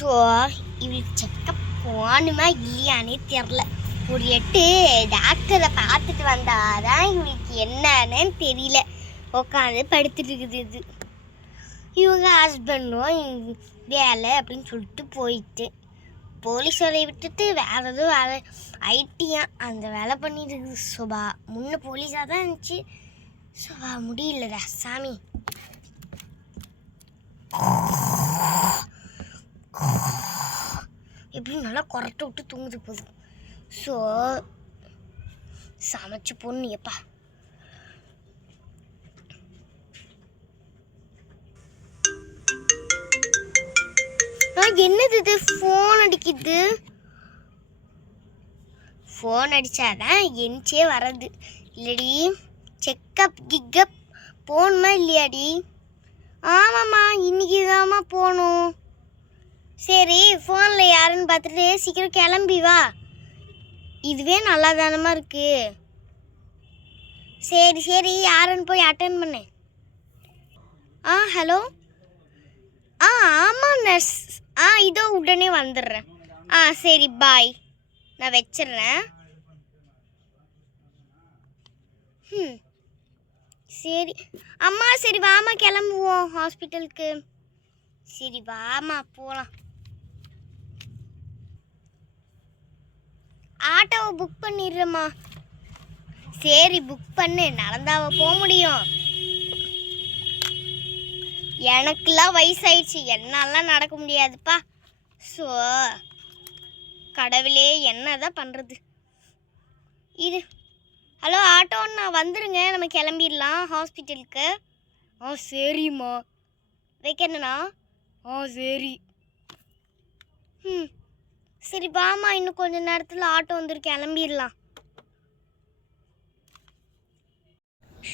So இவளுக்கு checkup போகணுமா இல்லையானே தெரில. ஒரு 8 டாக்டரை பார்த்துட்டு வந்தாதான் இவளுக்கு என்னன்னு தெரியல. உட்காந்து படுத்துட்டு இருக்குது இது. இவங்க ஹஸ்பண்டும் வேலை அப்படின்னு சொல்லிட்டு போயிட்டு போலீஸ் வேலையை விட்டுட்டு வேற எதுவும் வேலை ஐடியா அந்த வேலை பண்ணிட்டு இருக்குது. சோபா முன்ன போலீஸாக தான் இருந்துச்சு. சோபா முடியலடா சாமி. எப்படி நல்லா குரட்டை விட்டு தூங்குது போதும். ஸோ சமைச்சு பொண்ணு எப்பா என்னது இது ஃபோன் அடிக்குது. ஃபோன் அடிச்சாதான் என்ச்சே வர்றது இல்லடி. செக்கப் கிக்கப் போகணுமா இல்லையாடி? ஆமாம்மா இன்னைக்கு தாம்மா போகணும். சரி ஃபோனில் யாருன்னு பார்த்துட்டு சீக்கிரம் கிளம்பி வா. இதுவே நல்லா தானமா இருக்கு. சரி சரி யாருன்னு போய் அட்டன் பண்ணு. ஹலோ. ஆமாம் நர்ஸ். இதோ உடனே வந்துடுறேன். சரி பாய், நான் வச்சிடுறேன். சரி அம்மா, சரி வாமா கிளம்புவோம் ஹாஸ்பிட்டலுக்கு. சரி வாமா போகலாம். ஆட்டோவை புக் பண்ணிடுறேம்மா. சரி புக் பண்ணு, நடந்தாவ போக முடியும். எனக்குலாம் வயசாயிடுச்சு, என்னாலாம் நடக்க முடியாதுப்பா. ஸோ கடவுளே என்னதான் பண்ணுறது இது. ஹலோ ஆட்டோண்ணா வந்துடுங்க, நம்ம கிளம்பிடலாம் ஹாஸ்பிட்டலுக்கு. சரிம்மா. வைக்கணுண்ணா. சரி. சரி வாமா, இன்னும் கொஞ்ச நேரத்தில் ஆட்டோ வந்துரு, கிளம்பிடலாம்.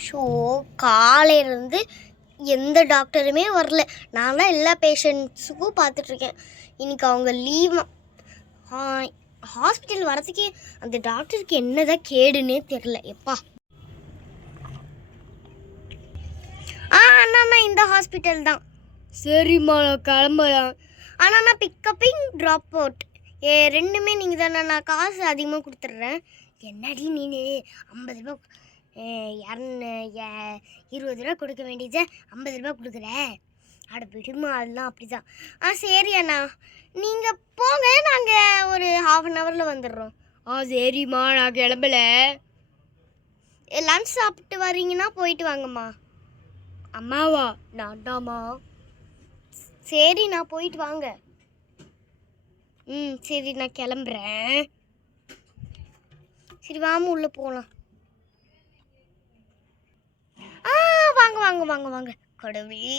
ஷோ காலையிலேருந்து எந்த டாக்டருமே வரல. நான் தான் எல்லா பேஷண்ட்ஸுக்கும் பார்த்துட்ருக்கேன். இன்றைக்கி அவங்க லீவ். ஹாஸ்பிட்டல் வரதுக்கே அந்த டாக்டருக்கு என்னதான் கேடுன்னே தெரில எப்பா. அண்ணா இந்த ஹாஸ்பிட்டல் தான். சரிம்மா நான் கிளம்பலாம். அண்ணா பிக்கப்பிங் ட்ராப் அவுட் ரெண்டுமே நீங்கள் தானே. நான் காசு அதிகமாக கொடுத்துட்றேன். என்னடி நீ 50 ரூபா 20 ரூபா கொடுக்க வேண்டியது 50 ரூபா கொடுக்குற. அட விடுமா, அதெல்லாம் அப்படி தான். சரி அண்ணா நீங்கள் போங்க, நாங்கள் ஒரு ½ ஹவரில் வந்துடுறோம். சரிம்மா நான் கிளம்பல. லன்ச் சாப்பிட்டு வரீங்கன்னா போயிட்டு வாங்கம்மா. அம்மாவா? நான்டாமா. சரி நான் போயிட்டு வாங்க. சரி நான் கிளம்புறேன். சரி வாமா உள்ளே போகலாம். வாங்க வாங்க வாங்க வாங்க. கடவுளே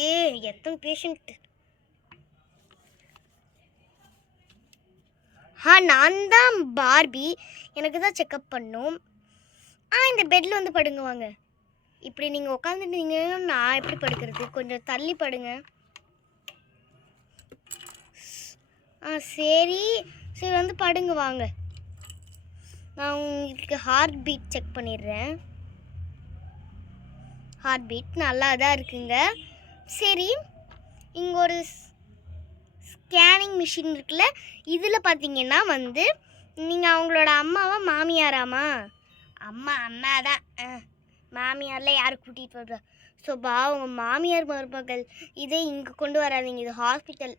எத்தனை பேஷண்ட். நான் தான் பார்பி. எனக்கு தான் செக்கப் பண்ணும். இந்த பெட்டில் வந்து படுங்க வாங்க. இப்படி நீங்கள் உட்காந்துட்டீங்க, நான் எப்படி படுக்கிறது? கொஞ்சம் தள்ளி படுங்க. சரி சரி வந்து படுங்க வாங்க. நான் உங்களுக்கு ஹார்ட் பீட் செக் பண்ணிடுறேன். ஹார்ட் பீட் நல்லா தான் இருக்குங்க. சரி இங்கே ஒரு ஸ்கேனிங் மிஷின் இருக்குல்ல, இதில் பார்த்தீங்கன்னா வந்து நீங்கள் அவங்களோட அம்மாவா மாமியாராமா? அம்மா தான். மாமியாரில் யார் கூட்டிகிட்டு வருவா? ஸோ அவங்க மாமியார் மருமகள். இதை இங்கே கொண்டு வராதிங்க, இது ஹாஸ்பிட்டல்.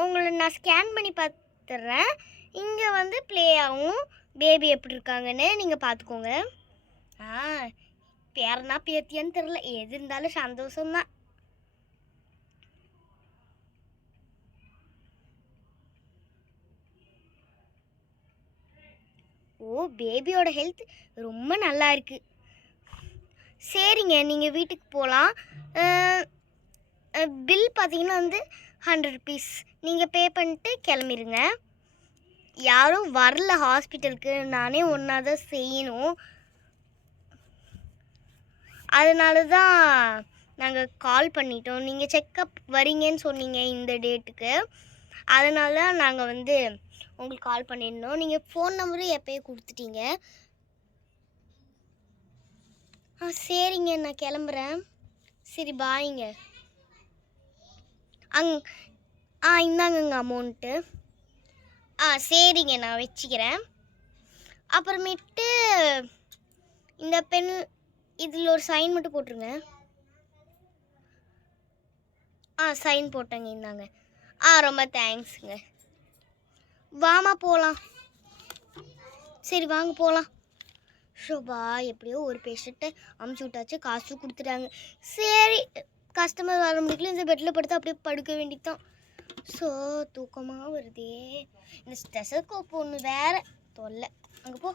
உங்களை நான் ஸ்கேன் பண்ணி பார்த்துட்றேன். இங்கே வந்து ப்ளே ஆகும், பேபி எப்படி இருக்காங்கன்னு நீங்கள் பார்த்துக்கோங்க. பேரனா பேத்தியான்னு தெரில, எது இருந்தாலும் சந்தோஷம்தான். பேபியோட ஹெல்த் ரொம்ப நல்லா இருக்குது. சரிங்க நீங்கள் வீட்டுக்கு போகலாம். பில் பார்த்தீங்கன்னா வந்து 100 rupees நீங்கள் பே பண்ணிட்டு கிளம்பிடுங்க. யாரும் வரல ஹாஸ்பிட்டலுக்கு, நானே ஒன்றா தான் செய்யணும். அதனால தான் நாங்கள் கால் பண்ணிட்டோம். நீங்கள் செக்கப் வரீங்கன்னு சொன்னீங்க இந்த டேட்டுக்கு, அதனால நாங்கள் வந்து உங்களுக்கு கால் பண்ணியிருந்தோம். நீங்கள் ஃபோன் நம்பரும் எப்போயே கொடுத்துட்டீங்க. சரிங்க நான் கிளம்புறேன். சரி பாய்ங்க. இந்தாங்கங்க அமௌண்ட்டு. சரிங்க, நான் வச்சுக்கிறேன். அப்புறமேட்டு இந்த பென் இதில் ஒரு சைன் மட்டும் போட்டுருங்க. சைன் போட்டேங்க, இந்தாங்க. ரொம்ப தேங்க்ஸுங்க. வாமா போகலாம். சரி வாங்க போகலாம். ஷோபா, எப்படியோ ஒரு பேஷண்ட்டை அமுச்சு விட்டாச்சு, காசு கொடுத்துட்டாங்க. சரி, கஸ்டமர் வர முடியல, இந்த பெட்டில் படுத்து அப்படியே படுக்க வேண்டியதான். ஸோ தூக்கமாக வருதே. இந்த ஸ்டெசஸ்கோப் ஒன்று வேறு தொல்லை. அங்கே போ.